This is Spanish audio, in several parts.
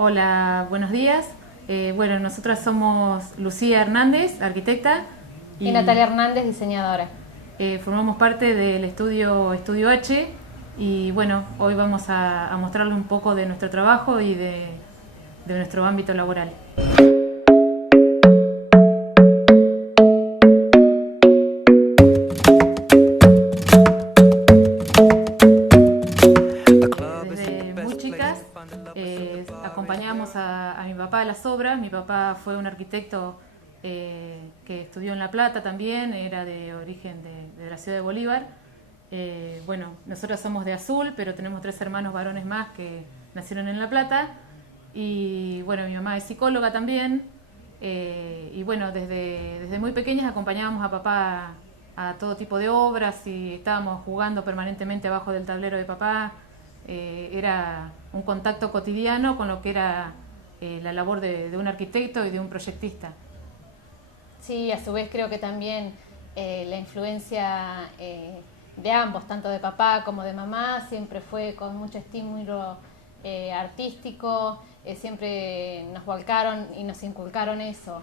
Hola, buenos días. Bueno, nosotras somos Lucía Hernández, arquitecta, Y Natalia Hernández, diseñadora. formamos parte del Estudio H y bueno, hoy vamos a mostrarle un poco de nuestro trabajo y de nuestro ámbito laboral. Desde muy chicas acompañábamos a mi papá a las obras. Mi papá fue un arquitecto que estudió en La Plata también, era de origen de la ciudad de Bolívar. Bueno, nosotros somos de Azul, pero tenemos 3 hermanos varones más que nacieron en La Plata. Y bueno, mi mamá es psicóloga también. Y bueno, desde muy pequeñas acompañábamos a papá a todo tipo de obras y estábamos jugando permanentemente abajo del tablero de papá. Era un contacto cotidiano con lo que era la labor de un arquitecto y de un proyectista. Sí, a su vez creo que también la influencia de ambos, tanto de papá como de mamá, siempre fue con mucho estímulo artístico, siempre nos volcaron y nos inculcaron eso,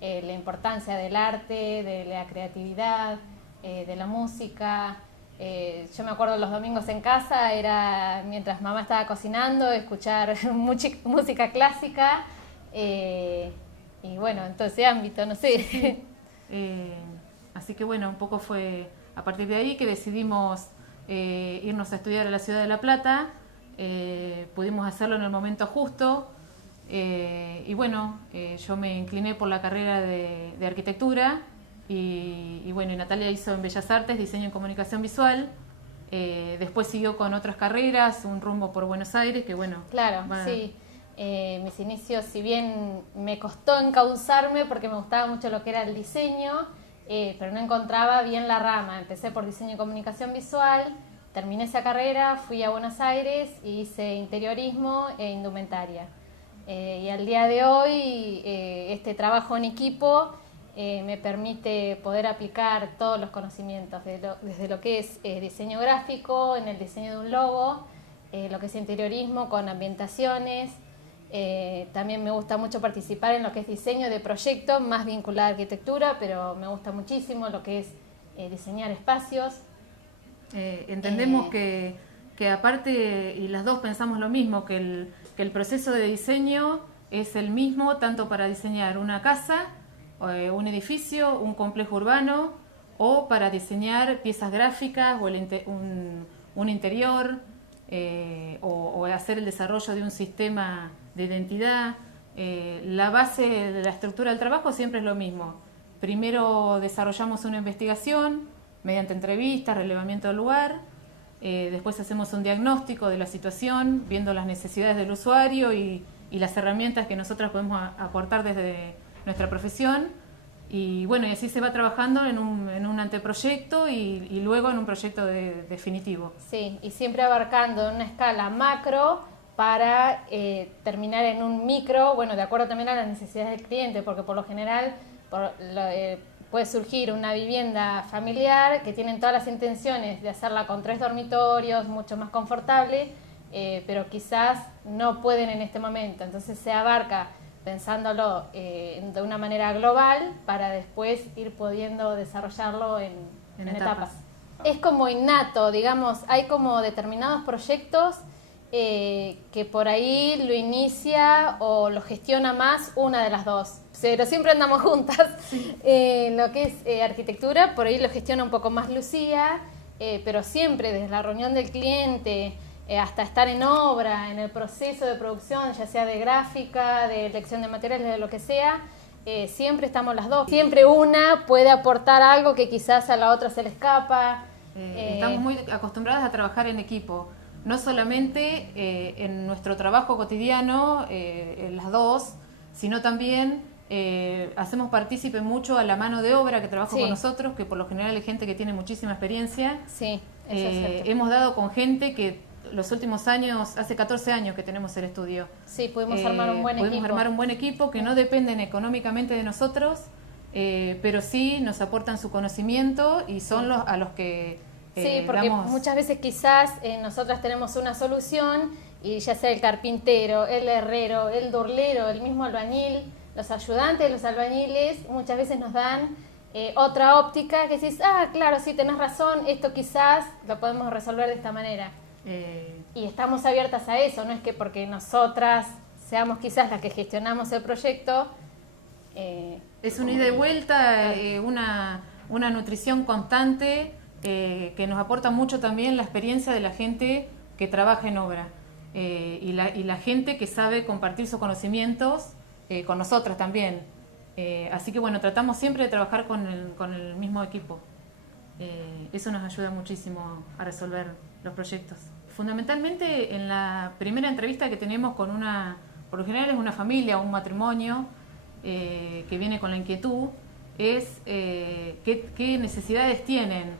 la importancia del arte, de la creatividad, de la música. Yo me acuerdo los domingos en casa, era mientras mamá estaba cocinando, escuchar música clásica. Y bueno, en todo ese ámbito, no sé. Sí. Así que bueno, un poco fue a partir de ahí que decidimos irnos a estudiar a la ciudad de La Plata. Pudimos hacerlo en el momento justo. Y bueno, yo me incliné por la carrera de arquitectura y bueno, y Natalia hizo en Bellas Artes diseño en comunicación visual. Después siguió con otras carreras, un rumbo por Buenos Aires, que bueno. Claro, sí. Mis inicios, si bien me costó encauzarme porque me gustaba mucho lo que era el diseño, pero no encontraba bien la rama. Empecé por diseño y comunicación visual, terminé esa carrera, fui a Buenos Aires y hice interiorismo e indumentaria. Y al día de hoy este trabajo en equipo me permite poder aplicar todos los conocimientos, desde lo que es diseño gráfico, en el diseño de un logo, lo que es interiorismo con ambientaciones. También me gusta mucho participar en lo que es diseño de proyectos, más vinculado a arquitectura, pero me gusta muchísimo lo que es diseñar espacios. Entendemos que aparte, y las dos pensamos lo mismo, que el proceso de diseño es el mismo tanto para diseñar una casa, un edificio, un complejo urbano, o para diseñar piezas gráficas o un interior, o hacer el desarrollo de un sistema de identidad. La base de la estructura del trabajo siempre es lo mismo. Primero desarrollamos una investigación mediante entrevistas, relevamiento del lugar. Después hacemos un diagnóstico de la situación, viendo las necesidades del usuario y las herramientas que nosotros podemos aportar desde nuestra profesión. Y bueno, y así se va trabajando en un anteproyecto y luego en un proyecto definitivo. Sí, y siempre abarcando en una escala macro para terminar en un micro, bueno, de acuerdo también a las necesidades del cliente, porque por lo general puede surgir una vivienda familiar que tienen todas las intenciones de hacerla con 3 dormitorios, mucho más confortable, pero quizás no pueden en este momento. Entonces se abarca pensándolo de una manera global para después ir pudiendo desarrollarlo en etapas. Es como innato, digamos, hay como determinados proyectos que por ahí lo inicia o lo gestiona más una de las dos, pero siempre andamos juntas. Sí. Lo que es arquitectura, por ahí lo gestiona un poco más Lucía, pero siempre desde la reunión del cliente hasta estar en obra, en el proceso de producción, ya sea de gráfica, de elección de materiales, de lo que sea, siempre estamos las dos. Siempre una puede aportar algo que quizás a la otra se le escapa. Estamos muy acostumbradas a trabajar en equipo. No solamente en nuestro trabajo cotidiano, las dos, sino también hacemos partícipe mucho a la mano de obra que trabaja con nosotros, que por lo general es gente que tiene muchísima experiencia. Sí, eso es cierto. Hemos dado con gente que los últimos años, hace 14 años que tenemos el estudio. Sí, pudimos armar un buen equipo. Pudimos armar un buen equipo que no dependen económicamente de nosotros, pero sí nos aportan su conocimiento y son a los que Sí, porque muchas veces quizás nosotras tenemos una solución y ya sea el carpintero, el herrero, el durlero, el mismo albañil, los ayudantes de los albañiles muchas veces nos dan otra óptica que decís, claro, sí, tenés razón, esto quizás lo podemos resolver de esta manera. Y estamos abiertas a eso, no es que porque nosotras seamos quizás las que gestionamos el proyecto. Es una ida y vuelta, una nutrición constante que nos aporta mucho también la experiencia de la gente que trabaja en obra y la gente que sabe compartir sus conocimientos con nosotras también. Así que bueno, tratamos siempre de trabajar con el mismo equipo. Eso nos ayuda muchísimo a resolver los proyectos. Fundamentalmente en la primera entrevista que tenemos con por lo general es una familia o un matrimonio que viene con la inquietud, es qué necesidades tienen.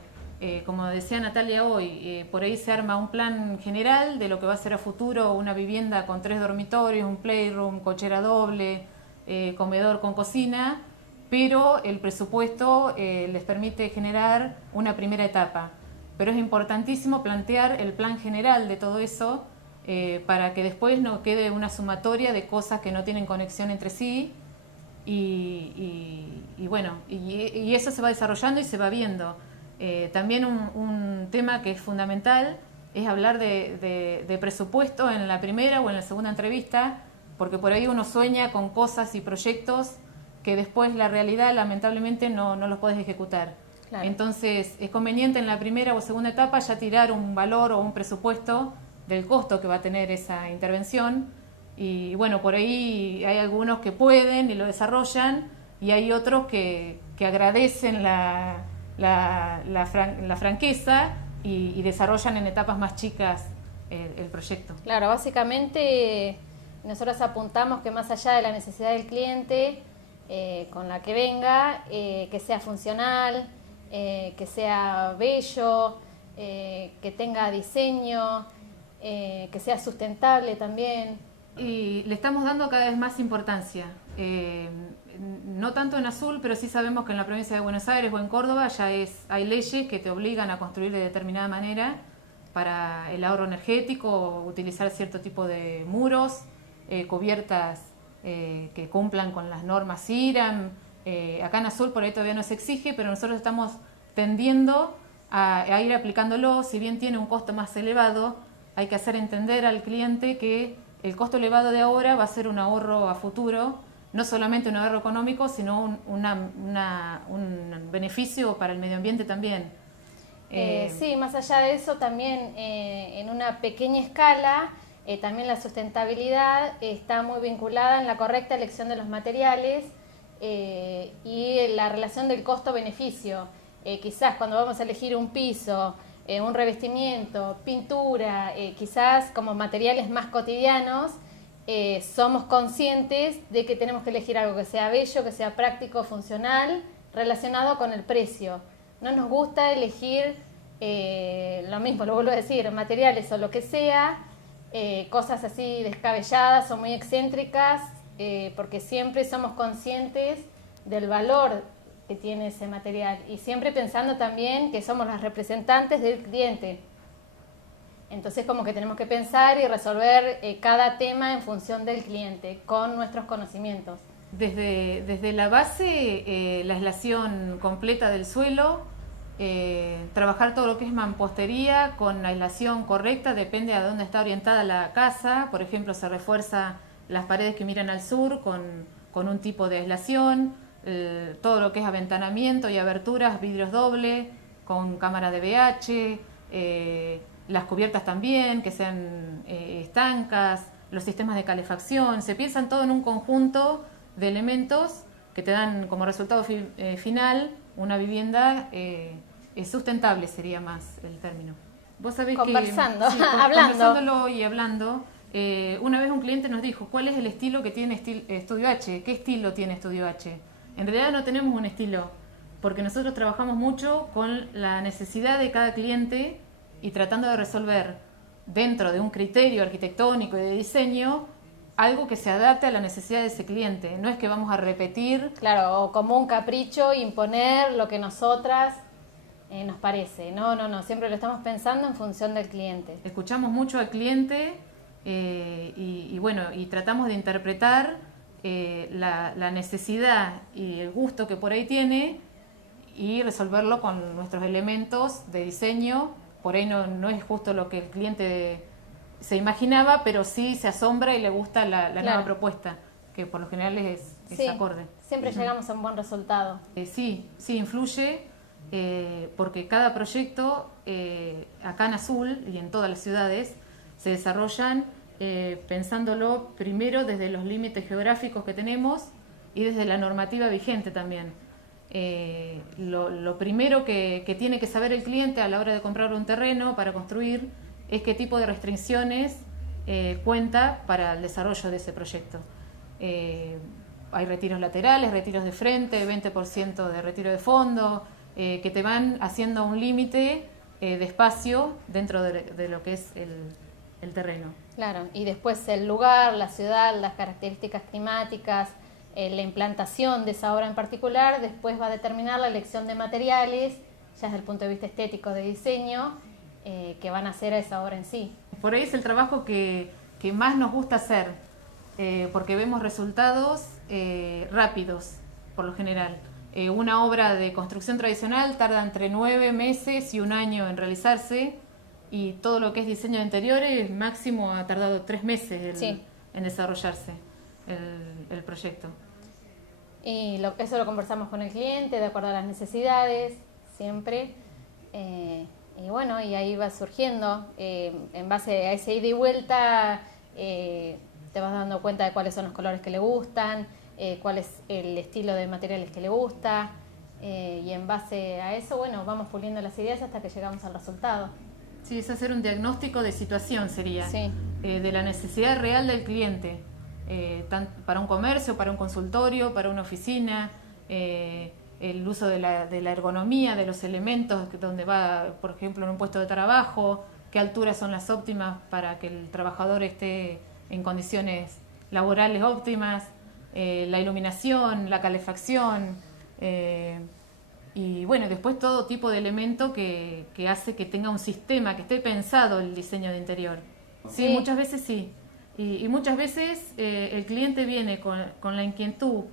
Como decía Natalia hoy, por ahí se arma un plan general de lo que va a ser a futuro una vivienda con 3 dormitorios, un playroom, cochera doble, comedor con cocina, pero el presupuesto les permite generar una primera etapa. Pero es importantísimo plantear el plan general de todo eso para que después no quede una sumatoria de cosas que no tienen conexión entre sí y bueno, y eso se va desarrollando y se va viendo. También un tema que es fundamental es hablar de presupuesto en la primera o en la segunda entrevista, porque por ahí uno sueña con cosas y proyectos que después la realidad lamentablemente no los podés ejecutar. Claro. Entonces es conveniente en la primera o segunda etapa ya tirar un valor o un presupuesto del costo que va a tener esa intervención y bueno, por ahí hay algunos que pueden y lo desarrollan y hay otros que agradecen la franqueza y desarrollan en etapas más chicas el proyecto. Claro, básicamente nosotros apuntamos que más allá de la necesidad del cliente con la que venga, que sea funcional, que sea bello, que tenga diseño, que sea sustentable también. Y le estamos dando cada vez más importancia. No tanto en Azul, pero sí sabemos que en la provincia de Buenos Aires o en Córdoba ya hay leyes que te obligan a construir de determinada manera para el ahorro energético, utilizar cierto tipo de muros, cubiertas que cumplan con las normas IRAM. Acá en Azul por ahí todavía no se exige, pero nosotros estamos tendiendo a ir aplicándolo. Si bien tiene un costo más elevado, hay que hacer entender al cliente que el costo elevado de ahora va a ser un ahorro a futuro, no solamente un ahorro económico, sino un beneficio para el medio ambiente también. Sí, más allá de eso, también en una pequeña escala, también la sustentabilidad está muy vinculada en la correcta elección de los materiales y la relación del costo-beneficio. Quizás cuando vamos a elegir un piso, un revestimiento, pintura, quizás como materiales más cotidianos, somos conscientes de que tenemos que elegir algo que sea bello, que sea práctico, funcional, relacionado con el precio. No nos gusta elegir lo mismo, lo vuelvo a decir, materiales o lo que sea, cosas así descabelladas o muy excéntricas, porque siempre somos conscientes del valor que tiene ese material y siempre pensando también que somos las representantes del cliente. Entonces como que tenemos que pensar y resolver cada tema en función del cliente con nuestros conocimientos. Desde la base, la aislación completa del suelo, trabajar todo lo que es mampostería con la aislación correcta, depende a dónde está orientada la casa. Por ejemplo, se refuerza las paredes que miran al sur con un tipo de aislación, todo lo que es aventanamiento y aberturas, vidrios doble, con cámara de VH, las cubiertas también, que sean estancas, los sistemas de calefacción. Se piensan todo en un conjunto de elementos que te dan como resultado final una vivienda sustentable, sería más el término. Vos sabés conversando, que, sí, conversándolo y hablando, una vez un cliente nos dijo, ¿cuál es el estilo que tiene Estudio H? ¿Qué estilo tiene Estudio H? En realidad no tenemos un estilo, porque nosotros trabajamos mucho con la necesidad de cada cliente y tratando de resolver dentro de un criterio arquitectónico y de diseño algo que se adapte a la necesidad de ese cliente. No es que vamos a repetir... Claro, o como un capricho, imponer lo que nosotras nos parece. No, siempre lo estamos pensando en función del cliente. Escuchamos mucho al cliente y bueno, y tratamos de interpretar la necesidad y el gusto que por ahí tiene y resolverlo con nuestros elementos de diseño. Por ahí no es justo lo que el cliente se imaginaba, pero sí se asombra y le gusta la nueva propuesta, que por lo general es acorde. Siempre llegamos a un buen resultado. Sí, influye, porque cada proyecto acá en Azul y en todas las ciudades se desarrollan pensándolo primero desde los límites geográficos que tenemos y desde la normativa vigente también. Lo primero que tiene que saber el cliente a la hora de comprar un terreno para construir es qué tipo de restricciones cuenta para el desarrollo de ese proyecto. Hay retiros laterales, retiros de frente, 20% de retiro de fondo, que te van haciendo un límite de espacio dentro de lo que es el terreno. Claro, y después el lugar, la ciudad, las características climáticas, la implantación de esa obra en particular, después va a determinar la elección de materiales, ya desde el punto de vista estético de diseño, que van a hacer a esa obra en sí. Por ahí es el trabajo que más nos gusta hacer, porque vemos resultados rápidos, por lo general. Una obra de construcción tradicional tarda entre 9 meses y 1 año en realizarse, y todo lo que es diseño de interiores máximo ha tardado 3 meses en desarrollarse el proyecto. Y eso lo conversamos con el cliente de acuerdo a las necesidades, siempre. Y bueno, y ahí va surgiendo, en base a ese ida y vuelta, te vas dando cuenta de cuáles son los colores que le gustan, cuál es el estilo de materiales que le gusta, y en base a eso, bueno, vamos puliendo las ideas hasta que llegamos al resultado. Sí, es hacer un diagnóstico de situación, sería, de la necesidad real del cliente, para un comercio, para un consultorio, para una oficina, el uso de la ergonomía, de los elementos, donde va, por ejemplo, en un puesto de trabajo, qué alturas son las óptimas para que el trabajador esté en condiciones laborales óptimas, la iluminación, la calefacción, y bueno, después todo tipo de elemento que hace que tenga un sistema, que esté pensado el diseño de interior. Sí, muchas veces sí. Y muchas veces el cliente viene con la inquietud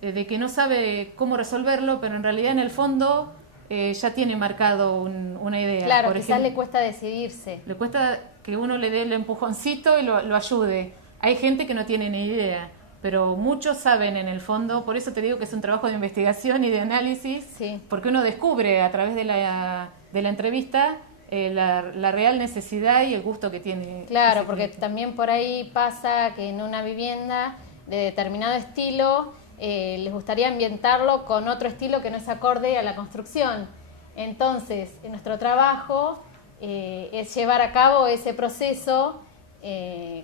de que no sabe cómo resolverlo, pero en realidad en el fondo ya tiene marcado una idea. Claro, por quizás le cuesta decidirse. Le cuesta que uno le dé el empujoncito y lo ayude. Hay gente que no tiene ni idea, pero muchos saben en el fondo. Por eso te digo que es un trabajo de investigación y de análisis, porque uno descubre a través de la entrevista la real necesidad y el gusto que tiene. Claro, porque también por ahí pasa que en una vivienda de determinado estilo les gustaría ambientarlo con otro estilo que no es acorde a la construcción. Entonces, nuestro trabajo es llevar a cabo ese proceso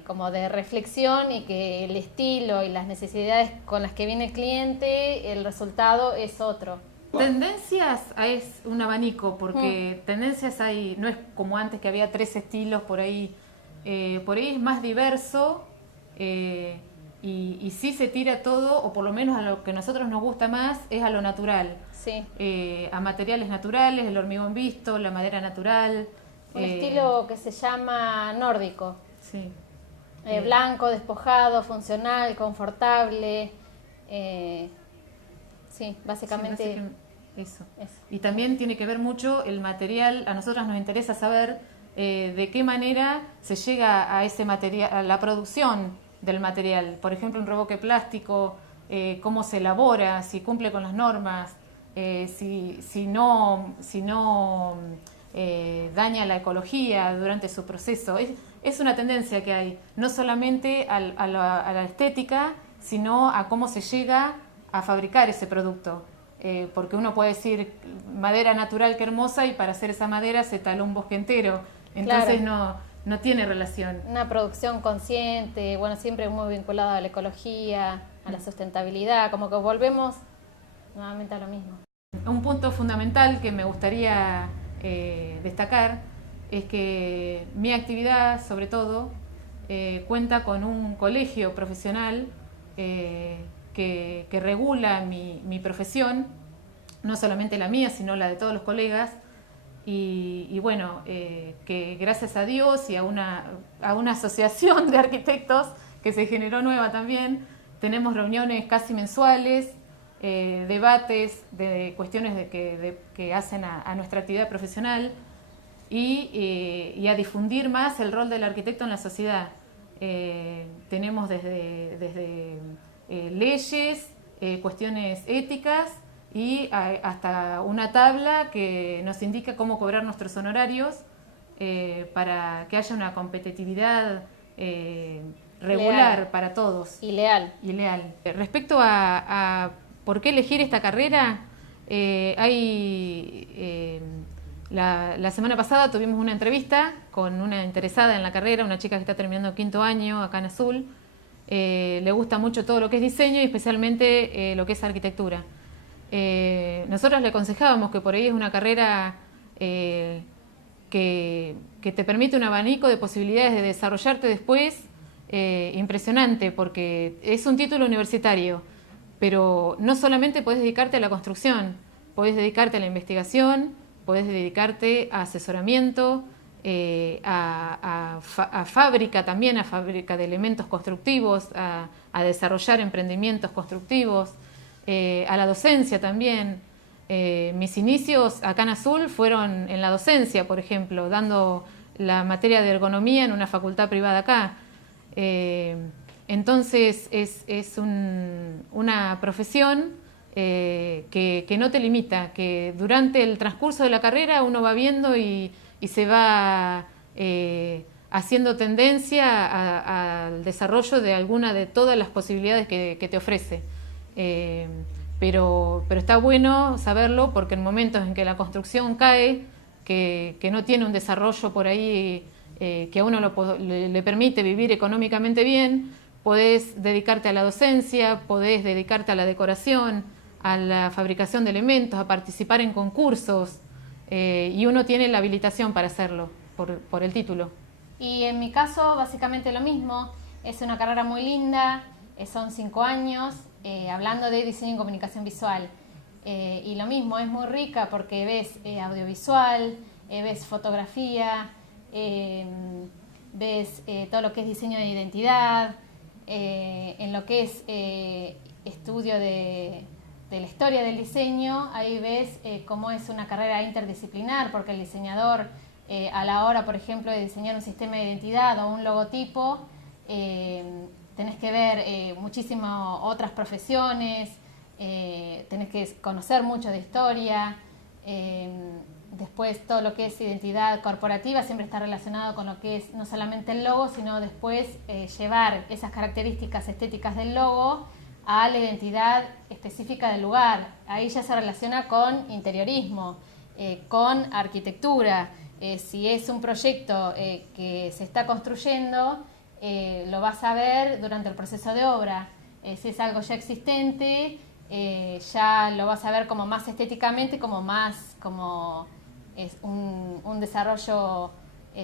como de reflexión, y que el estilo y las necesidades con las que viene el cliente, el resultado es otro. Tendencias es un abanico, porque tendencias hay, no es como antes que había 3 estilos por ahí es más diverso, y sí se tira todo, o por lo menos a lo que a nosotros nos gusta más, es a lo natural, a materiales naturales, el hormigón visto, la madera natural. Un estilo que se llama nórdico, blanco, despojado, funcional, confortable, básicamente eso. Y también tiene que ver mucho el material. A nosotras nos interesa saber de qué manera se llega a ese material, a la producción del material. Por ejemplo, un revoque plástico, cómo se elabora, si cumple con las normas, si no daña la ecología durante su proceso. Es una tendencia que hay, no solamente a la estética, sino a cómo se llega a fabricar ese producto. Porque uno puede decir madera natural, qué hermosa, y para hacer esa madera se taló un bosque entero. Entonces no tiene relación. Una producción consciente, bueno, siempre muy vinculada a la ecología, a la sustentabilidad, como que volvemos nuevamente a lo mismo. Un punto fundamental que me gustaría destacar es que mi actividad, sobre todo, cuenta con un colegio profesional que regula mi profesión, no solamente la mía, sino la de todos los colegas, y bueno, que gracias a Dios y a una asociación de arquitectos que se generó nueva también, tenemos reuniones casi mensuales, debates de cuestiones que hacen a nuestra actividad profesional y a difundir más el rol del arquitecto en la sociedad. Tenemos desde leyes, cuestiones éticas y hasta una tabla que nos indica cómo cobrar nuestros honorarios para que haya una competitividad regular leal para todos. Y leal. Y leal. Respecto a por qué elegir esta carrera, la semana pasada tuvimos una entrevista con una interesada en la carrera, una chica que está terminando 5º año acá en Azul. Le gusta mucho todo lo que es diseño y especialmente lo que es arquitectura. Nosotros le aconsejábamos que por ahí es una carrera que te permite un abanico de posibilidades de desarrollarte después impresionante, porque es un título universitario, pero no solamente podés dedicarte a la construcción, podés dedicarte a la investigación, podés dedicarte a asesoramiento, a fábrica también, a fábrica de elementos constructivos, a desarrollar emprendimientos constructivos, a la docencia también. Mis inicios acá en Azul fueron en la docencia, por ejemplo, dando la materia de ergonomía en una facultad privada acá. Entonces es una profesión que no te limita, que durante el transcurso de la carrera uno va viendo y se va haciendo tendencia al desarrollo de alguna de todas las posibilidades que te ofrece. Pero está bueno saberlo, porque en momentos en que la construcción cae, que no tiene un desarrollo por ahí que a uno le permite vivir económicamente bien, podés dedicarte a la docencia, podés dedicarte a la decoración, a la fabricación de elementos, a participar en concursos, y uno tiene la habilitación para hacerlo por el título. Y en mi caso básicamente lo mismo, es una carrera muy linda, son 5 años, hablando de diseño y comunicación visual, y lo mismo, es muy rica porque ves audiovisual, ves fotografía, ves todo lo que es diseño de identidad, en lo que es estudio de la historia del diseño, ahí ves cómo es una carrera interdisciplinar, porque el diseñador a la hora, por ejemplo, de diseñar un sistema de identidad o un logotipo, tenés que ver muchísimas otras profesiones, tenés que conocer mucho de historia. Después todo lo que es identidad corporativa siempre está relacionado con lo que es no solamente el logo, sino después llevar esas características estéticas del logo a la identidad específica del lugar. Ahí ya se relaciona con interiorismo, con arquitectura. Si es un proyecto que se está construyendo, lo vas a ver durante el proceso de obra. Si es algo ya existente, ya lo vas a ver como más estéticamente, como es un desarrollo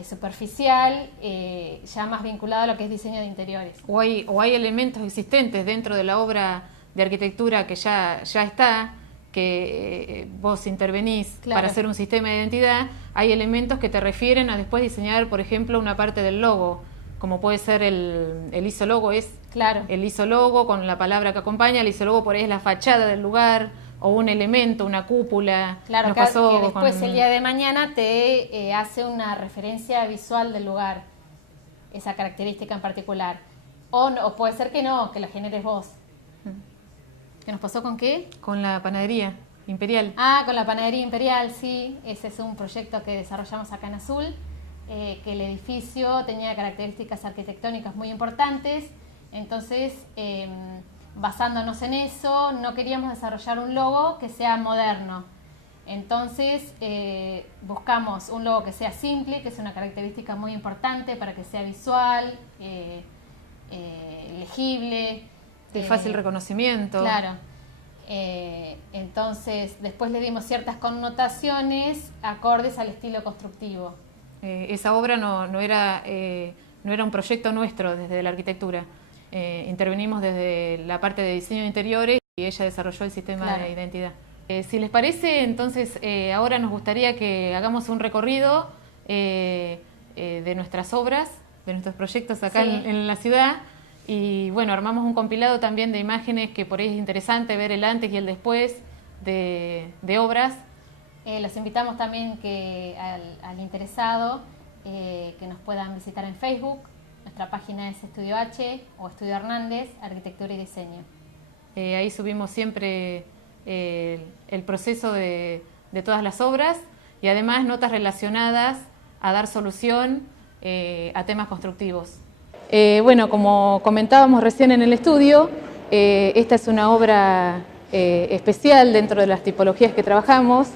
superficial, ya más vinculado a lo que es diseño de interiores. O hay elementos existentes dentro de la obra de arquitectura que ya está, que vos intervenís para hacer un sistema de identidad. Hay elementos que te refieren a después diseñar, por ejemplo, una parte del logo, como puede ser el isologo, el isologo con la palabra que acompaña. El isologo por ahí es la fachada del lugar, o un elemento, una cúpula. Claro, que después el día de mañana te hace una referencia visual del lugar, esa característica en particular. O puede ser que no, que la generes vos. ¿Qué nos pasó con qué? Con la panadería imperial. Con la panadería imperial, sí. Ese es un proyecto que desarrollamos acá en Azul, que el edificio tenía características arquitectónicas muy importantes. Entonces, basándonos en eso, no queríamos desarrollar un logo que sea moderno. Entonces, buscamos un logo que sea simple, que es una característica muy importante para que sea visual, legible, de fácil reconocimiento. Claro. Entonces, después le dimos ciertas connotaciones acordes al estilo constructivo. Esa obra no era un proyecto nuestro desde la arquitectura. Intervenimos desde la parte de diseño de interiores y ella desarrolló el sistema de identidad. Si les parece, entonces ahora nos gustaría que hagamos un recorrido de nuestras obras, de nuestros proyectos acá en la ciudad. Y bueno, armamos un compilado también de imágenes que por ahí es interesante ver el antes y el después de obras. Los invitamos también que al interesado que nos puedan visitar en Facebook. Nuestra página es Estudio H o Estudio Hernández, Arquitectura y Diseño. Ahí subimos siempre el proceso de todas las obras y además notas relacionadas a dar solución a temas constructivos. Bueno, como comentábamos recién en el estudio, esta es una obra especial dentro de las tipologías que trabajamos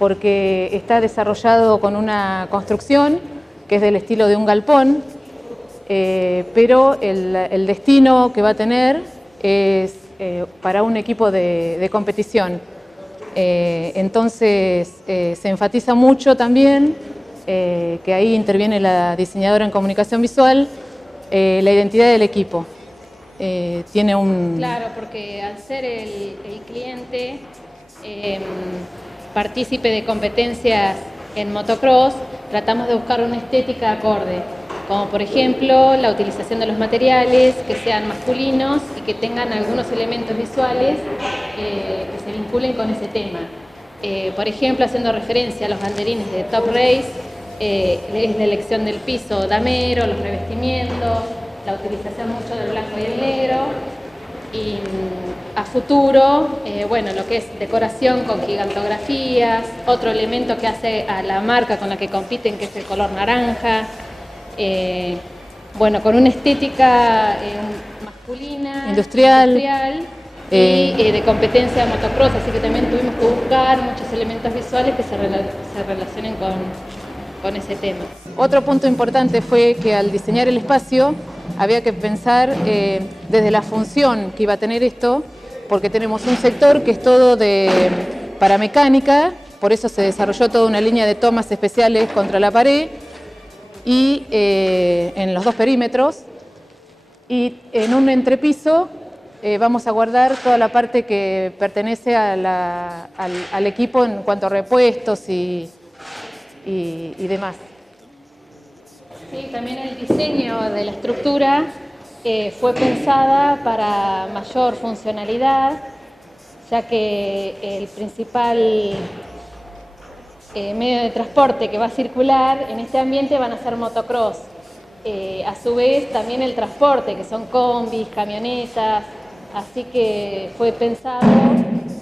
porque está desarrollado con una construcción que es del estilo de un galpón, pero el destino que va a tener es para un equipo de competición. Entonces se enfatiza mucho también que ahí interviene la diseñadora en comunicación visual, la identidad del equipo. Tiene un... Claro, porque al ser el cliente partícipe de competencias en motocross, tratamos de buscar una estética acorde, como por ejemplo la utilización de los materiales que sean masculinos y que tengan algunos elementos visuales que se vinculen con ese tema. Por ejemplo, haciendo referencia a los banderines de Top Race, es la elección del piso damero, los revestimientos, la utilización mucho del blanco y el negro. Y a futuro, bueno, lo que es decoración con gigantografías, otro elemento que hace a la marca con la que compiten, que es el color naranja, bueno, con una estética masculina, industrial y de competencia de motocross, así que también tuvimos que buscar muchos elementos visuales que se relacionen con ese tema. Otro punto importante fue que al diseñar el espacio había que pensar desde la función que iba a tener esto, porque tenemos un sector que es todo para mecánica, por eso se desarrolló toda una línea de tomas especiales contra la pared y en los dos perímetros, y en un entrepiso vamos a guardar toda la parte que pertenece al equipo en cuanto a repuestos y demás. Sí, también el diseño de la estructura fue pensada para mayor funcionalidad, ya que el principal medio de transporte que va a circular en este ambiente van a ser motocross. A su vez también el transporte, que son combis, camionetas, así que fue pensado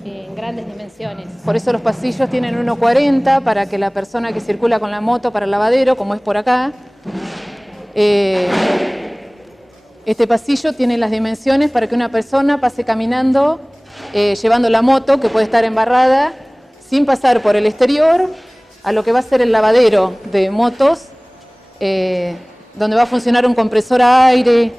en grandes dimensiones. Por eso los pasillos tienen 1,40 para que la persona que circula con la moto para el lavadero, como es por acá, este pasillo tiene las dimensiones para que una persona pase caminando llevando la moto, que puede estar embarrada, sin pasar por el exterior a lo que va a ser el lavadero de motos, donde va a funcionar un compresor a aire.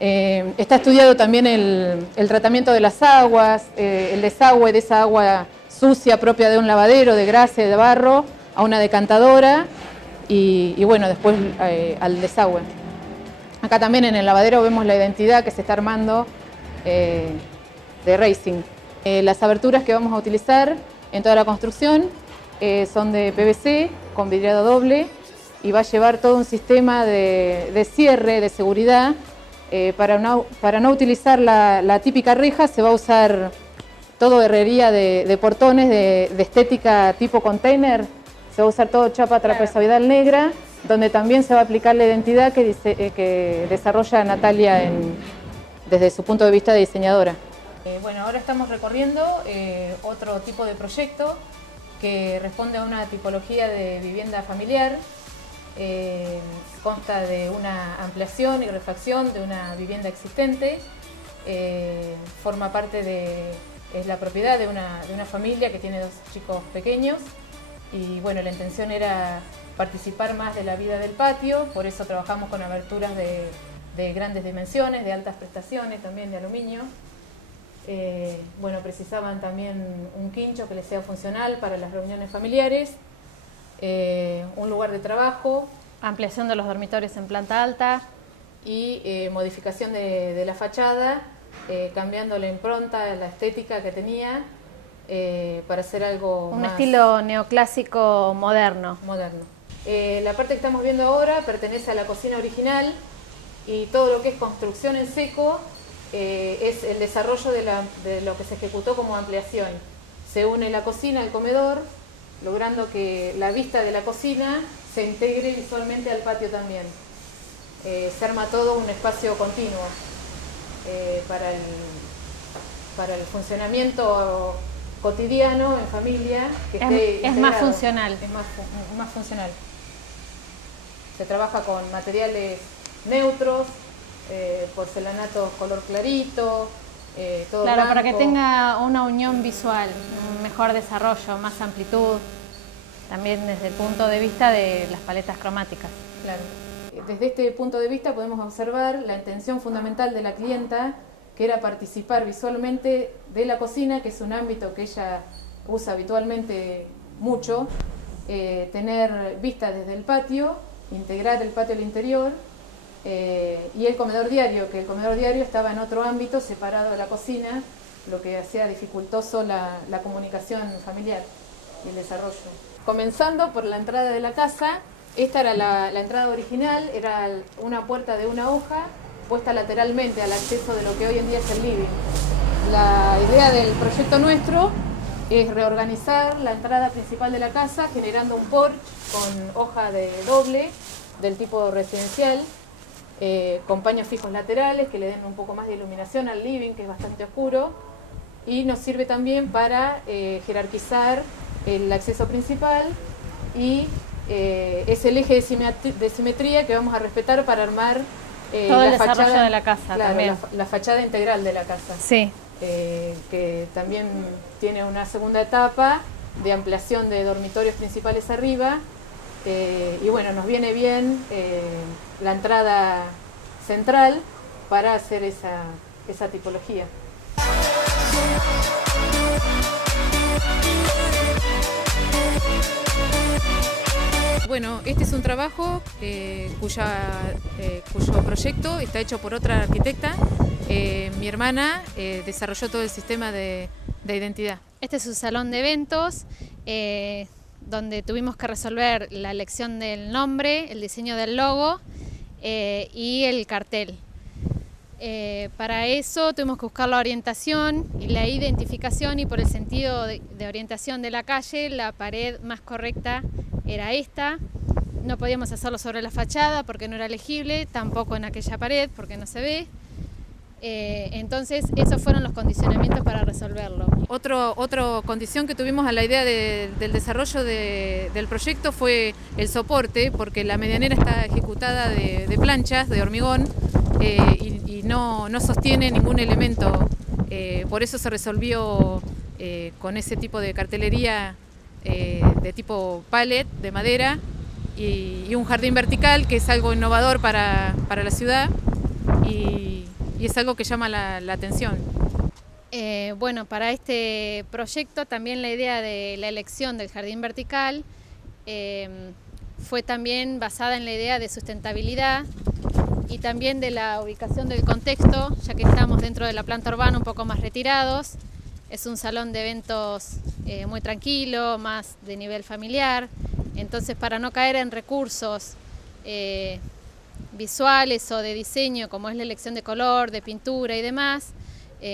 Está estudiado también el tratamiento de las aguas, el desagüe de esa agua sucia propia de un lavadero, de grasa y de barro, a una decantadora y bueno, después al desagüe. Acá también en el lavadero vemos la identidad que se está armando de Racing. Las aberturas que vamos a utilizar en toda la construcción son de PVC con vidriado doble y va a llevar todo un sistema de cierre, de seguridad. Para no utilizar la típica reja, se va a usar todo herrería de portones de estética tipo container. Se va a usar todo chapa trapezoidal negra, donde también se va a aplicar la identidad que desarrolla Natalia desde su punto de vista de diseñadora. Bueno, ahora estamos recorriendo otro tipo de proyecto que responde a una tipología de vivienda familiar. Consta de una ampliación y refacción de una vivienda existente, forma parte es la propiedad de una familia que tiene 2 chicos pequeños y bueno, la intención era participar más de la vida del patio, por eso trabajamos con aberturas de grandes dimensiones, de altas prestaciones, también de aluminio. Bueno, precisaban también un quincho que les sea funcional para las reuniones familiares, un lugar de trabajo, ampliación de los dormitorios en planta alta y modificación de la fachada, cambiando la impronta, la estética que tenía, para hacer algo un más estilo neoclásico moderno. moderno. La parte que estamos viendo ahora pertenece a la cocina original y todo lo que es construcción en seco es el desarrollo de lo que se ejecutó como ampliación. Se une la cocina al comedor, logrando que la vista de la cocina se integre visualmente al patio también. Se arma todo un espacio continuo para el funcionamiento cotidiano en familia. Que esté es más funcional. Es más funcional. Se trabaja con materiales neutros, porcelanato color clarito, todo claro, blanco. para que tenga una unión visual, un mejor desarrollo, más amplitud, también desde el punto de vista de las paletas cromáticas. Claro. Desde este punto de vista podemos observar la intención fundamental de la clienta, que era participar visualmente de la cocina, que es un ámbito que ella usa habitualmente mucho, tener vista desde el patio, integrar el patio al interior, y el comedor diario, que el comedor diario estaba en otro ámbito separado de la cocina, lo que hacía dificultoso la comunicación familiar y el desarrollo. Comenzando por la entrada de la casa, esta era la entrada original, era una puerta de una hoja puesta lateralmente al acceso de lo que hoy en día es el living. La idea del proyecto nuestro es reorganizar la entrada principal de la casa generando un porche con hoja de doble del tipo residencial, con paños fijos laterales que le den un poco más de iluminación al living, que es bastante oscuro, y nos sirve también para jerarquizar el acceso principal y es el eje de simetría que vamos a respetar para armar todo el desarrollo de la casa, claro, también. La fachada integral de la casa. Sí. Que también tiene una segunda etapa de ampliación de dormitorios principales arriba, y bueno, nos viene bien la entrada central para hacer esa tipología. Bueno, este es un trabajo cuyo proyecto está hecho por otra arquitecta. Mi hermana desarrolló todo el sistema de identidad. Este es un salón de eventos donde tuvimos que resolver la elección del nombre, el diseño del logo y el cartel. Para eso tuvimos que buscar la orientación y la identificación, y por el sentido de orientación de la calle, la pared más correcta era esta. No podíamos hacerlo sobre la fachada porque no era legible, tampoco en aquella pared porque no se ve. Entonces esos fueron los condicionamientos para resolverlo. Otra condición que tuvimos a la idea del desarrollo del proyecto fue el soporte, porque la medianera está ejecutada de planchas, de hormigón, y no sostiene ningún elemento. Por eso se resolvió con ese tipo de cartelería de tipo pallet, de madera, y un jardín vertical, que es algo innovador para la ciudad. Y es algo que llama la atención. Bueno, para este proyecto también la idea de la elección del jardín vertical fue también basada en la idea de sustentabilidad y también de la ubicación del contexto, ya que estamos dentro de la planta urbana un poco más retirados. Es un salón de eventos muy tranquilo, más de nivel familiar, entonces para no caer en recursos visuales o de diseño, como es la elección de color, de pintura y demás,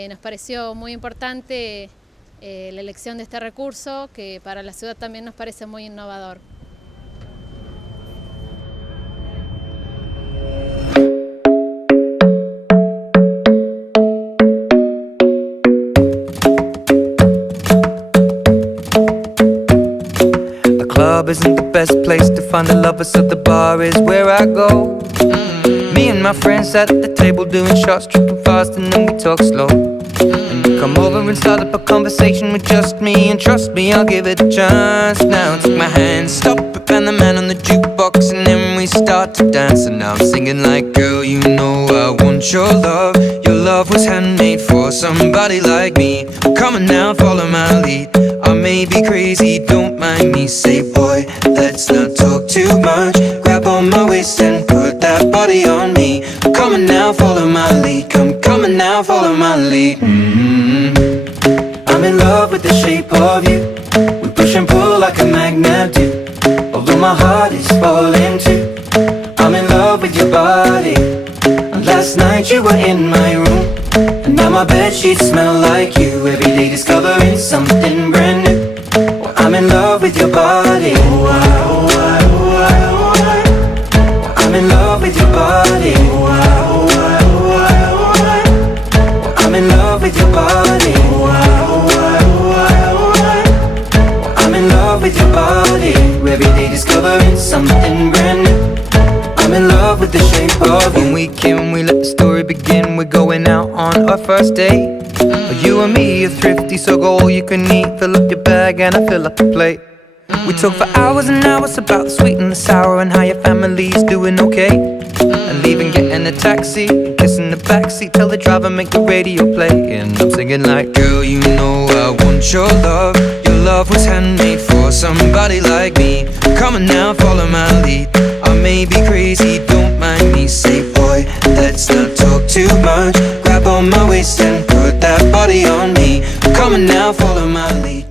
nos pareció muy importante la elección de este recurso, que para la ciudad también nos parece muy innovador. The club isn't the best place to find the lovers, so the bar is where I go. Me and my friends at the table doing shots, tripping fast, and then we talk slow. And you come over and start up a conversation with just me, and trust me, I'll give it a chance. Now take my hand, stop it, and the man on the jukebox, and then we start to dance. And now I'm singing like, girl, you know I want your love. Your love was handmade for somebody like me. Come on now, follow my lead. I may be crazy, don't mind me. Say, boy, let's not talk too much. Grab on my waist and put that body on me. Come on now, follow my lead. Come on now, follow my lead. I'm I'm in love with the shape of you. We push and pull like a magnet do. Although my heart is falling too. I'm in love with your body. And last night you were in my room, and now my bedsheets smell like you. Every day discovering something brand new. Well, I'm in love with your body. Oh, I, oh, I, oh, I, oh, I. Well, I'm in love with your body. Oh, I, oh, I, oh, I, oh, I. Well, I'm in love with your body. Oh, I, oh, I, oh, I, oh, I. Well, I'm in love with your body. Every day discovering something brand new. I'm in love with the shape of you. When we came, we let the story begin. We're going out on our first date. You and me are thrifty, so go all you can eat. Fill up your bag and I fill up the plate. We talk for hours and hours about the sweet and the sour, and how your family's doing okay. And leaving, getting a taxi, kissing the backseat, tell the driver make the radio play. And I'm singing like, girl, you know I want your love. Your love was handmade for somebody like me. Come on now, follow my lead. I may be crazy, don't mind me. Say, boy, let's not talk too much. Grab on my waist and put that body on me. Come on now, follow my lead.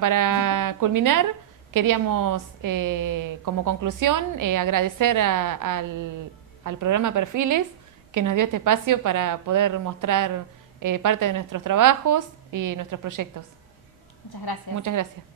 Para culminar, queríamos, como conclusión, agradecer al programa Perfiles, que nos dio este espacio para poder mostrar parte de nuestros trabajos y nuestros proyectos. Muchas gracias. Muchas gracias.